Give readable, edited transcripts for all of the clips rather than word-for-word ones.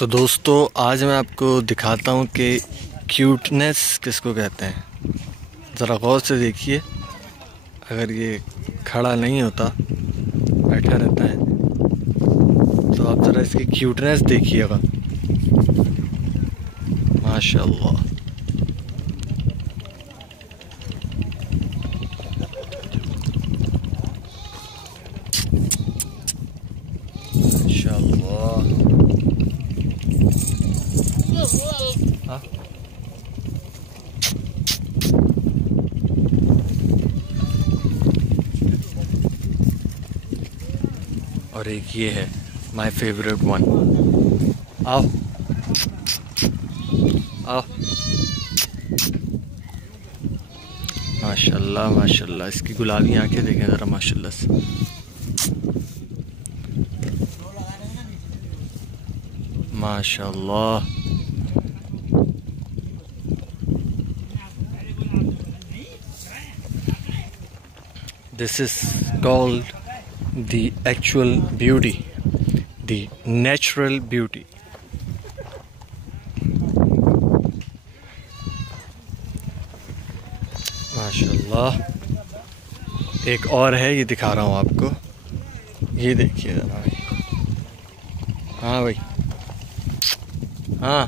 तो दोस्तों आज मैं आपको दिखाता हूँ कि क्यूटनेस किसको कहते हैं। ज़रा गौर से देखिए, अगर ये खड़ा नहीं होता, बैठा रहता है, तो आप ज़रा इसकी क्यूटनेस देखिएगा। माशाल्लाह। माशाल्लाह। हाँ? और एक ये है माय फेवरेट वन। आओ आओ। माशाल्लाह माशाल्लाह, इसकी गुलाबी आंखें देखें ज़रा माशाल्लाह से। माशाल्लाह। This is called the actual beauty, the natural beauty. माशाल्लाह। एक और है, ये दिखा रहा हूँ आपको, ये देखिए जरा भाई। हाँ भाई, हाँ।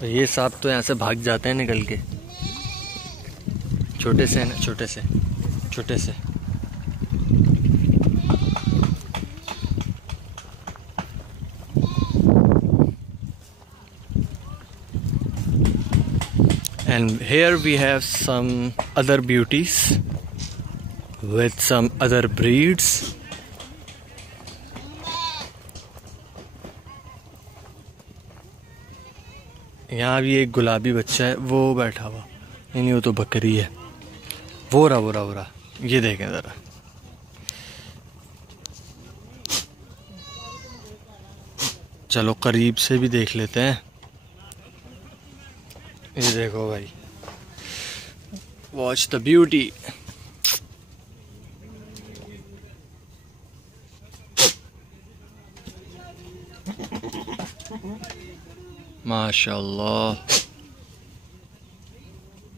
तो ये सांप तो यहाँ से भाग जाते हैं निकल के, छोटे से है ना, छोटे से छोटे से। And here we have some other beauties with some other breeds. यहाँ भी एक गुलाबी बच्चा है, वो बैठा हुआ। नहीं, वो तो बकरी है। वो रहा, ये देखें ज़रा। चलो करीब से भी देख लेते हैं। ये देखो भाई, वॉच द ब्यूटी। माशाल्लाह।